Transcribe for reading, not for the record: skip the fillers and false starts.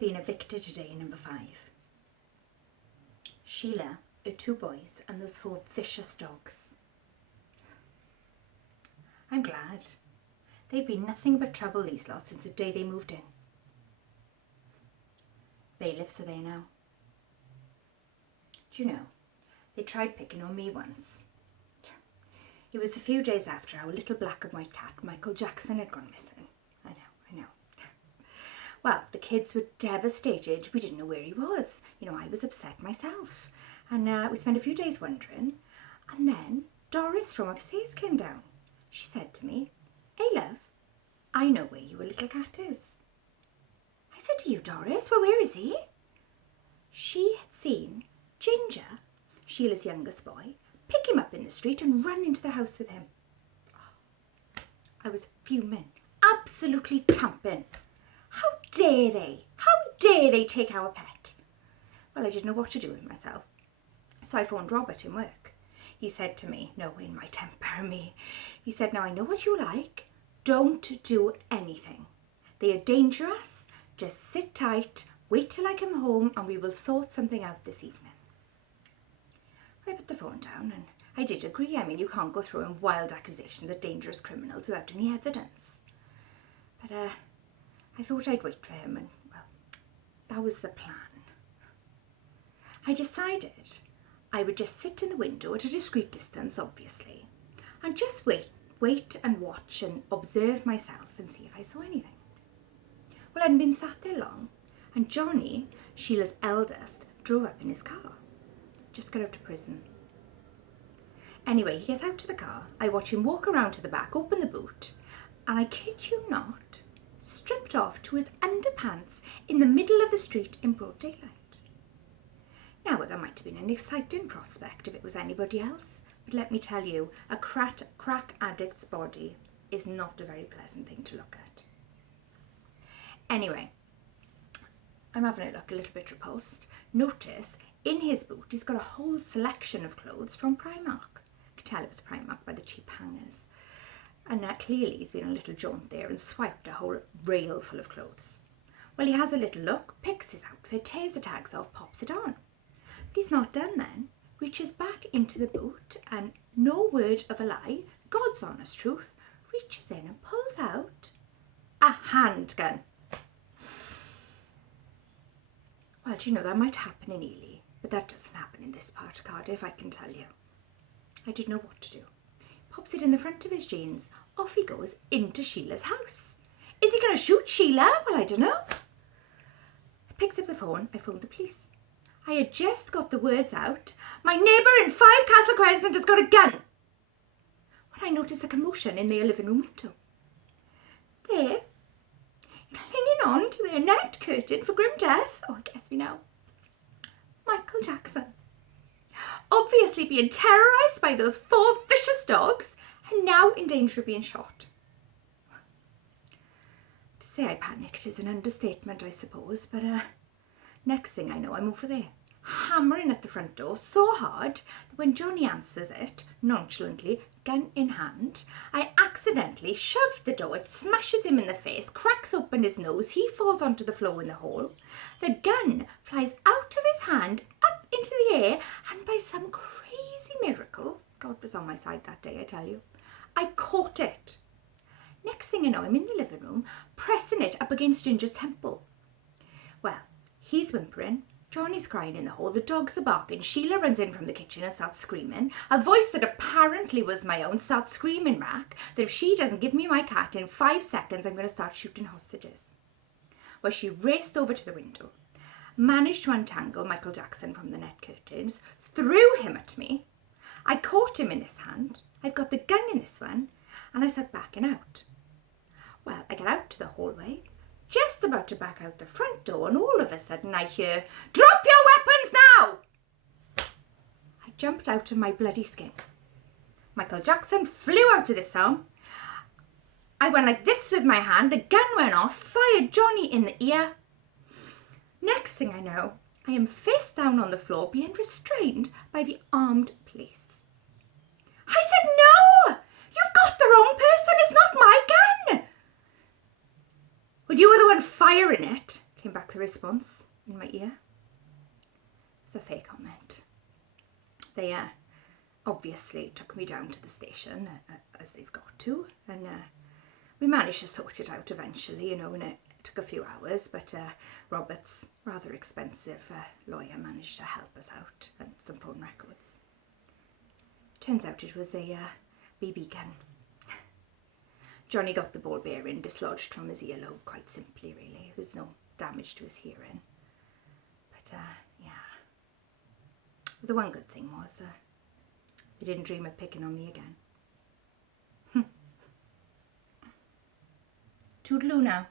had been evicted today, number 5. Sheila, her 2 boys, and those 4 vicious dogs. I'm glad. They've been nothing but trouble, these lot, since the day they moved in. Bailiffs are there now. Do you know, they tried picking on me once. It was a few days after our little black and white cat, Michael Jackson, had gone missing. I know. Well, the kids were devastated. We didn't know where he was. I was upset myself. And we spent a few days wondering. And then Doris from upstairs came down. She said to me, "Hey, love, I know where your little cat is." I said to you, "Doris, well, where is he?" She had seen Ginger, Sheila's youngest boy, pick him up in the street and run into the house with him. I was fuming, absolutely tamping. How dare they? How dare they take our pet? Well, I didn't know what to do with myself. So I phoned Robert in work. He said to me, knowing my temper, he said, "Now I know what you like. Don't do anything. They are dangerous. Just sit tight, wait till I come home, and we will sort something out this evening." I put the phone down, and I did agree. You can't go throwing wild accusations at dangerous criminals without any evidence. But I thought I'd wait for him, and, well, that was the plan. I decided I would just sit in the window at a discreet distance, obviously, and just wait and watch and observe myself and see if I saw anything. Well, I hadn't been sat there long, and Johnny, Sheila's eldest, drove up in his car. Just got out of prison. Anyway, he gets out to the car. I watch him walk around to the back, open the boot, and I kid you not, stripped off to his underpants in the middle of the street in broad daylight. Now, that might have been an exciting prospect if it was anybody else, but let me tell you, a crack addict's body is not a very pleasant thing to look at. Anyway, I'm having a look, a little bit repulsed. Notice, in his boot, he's got a whole selection of clothes from Primark. I could tell it was Primark by the cheap hangers. And clearly he's been a little jaunt there and swiped a whole rail full of clothes. Well, he has a little look, picks his outfit, tears the tags off, pops it on. But he's not done then. Reaches back into the boot and, no word of a lie, God's honest truth, reaches in and pulls out a handgun. Well, do you know, that might happen in Ely, but that doesn't happen in this part of Cardiff, I can tell you. I didn't know what to do. Pops it in the front of his jeans. Off he goes into Sheila's house. Is he going to shoot Sheila? Well, I don't know. I picked up the phone. I phoned the police. I had just got the words out. "My neighbour in 5 Castle Crescent has got a gun." When I noticed a commotion in their living room window. There, clinging on to their net curtain for grim death, I guess we know, Michael Jackson. Obviously being terrorised by those 4 vicious dogs and now in danger of being shot. To say I panicked is an understatement, I suppose, but next thing I know, I'm over there, hammering at the front door so hard that when Johnny answers it, nonchalantly, gun in hand, I accidentally shoved the door. It smashes him in the face, cracks open his nose, he falls onto the floor in the hall. The gun flies out of his hand, up into the air, and by some crazy miracle, God was on my side that day, I tell you, I caught it. Next thing I know, I'm in the living room, pressing it up against Ginger's temple. Well, he's whimpering, Johnny's crying in the hall, the dogs are barking, Sheila runs in from the kitchen and starts screaming. A voice that apparently was my own starts screaming back that if she doesn't give me my cat in 5 seconds, I'm going to start shooting hostages. Well, she raced over to the window, managed to untangle Michael Jackson from the net curtains, threw him at me. I caught him in this hand, I've got the gun in this one, and I start backing out. Well, I get out to the hallway, just about to back out the front door, and all of a sudden I hear, "Drop your weapons now!" I jumped out of my bloody skin. Michael Jackson flew out of this arm. I went like this with my hand, the gun went off, fired Johnny in the ear. Next thing I know, I am face down on the floor being restrained by the armed police. I said, "No! You've got the wrong person, it's not my gun!" "Well, you were the one firing it," came back exact response in my ear. It was a fake comment. They obviously took me down to the station, as they've got to, and we managed to sort it out eventually, and it took a few hours, but Robert's rather expensive lawyer managed to help us out, and some phone records. Turns out it was a BB gun. Johnny got the ball bearing dislodged from his earlobe, quite simply, really. There was no damage to his hearing. But, yeah. The one good thing was they didn't dream of picking on me again. Toodaloo now.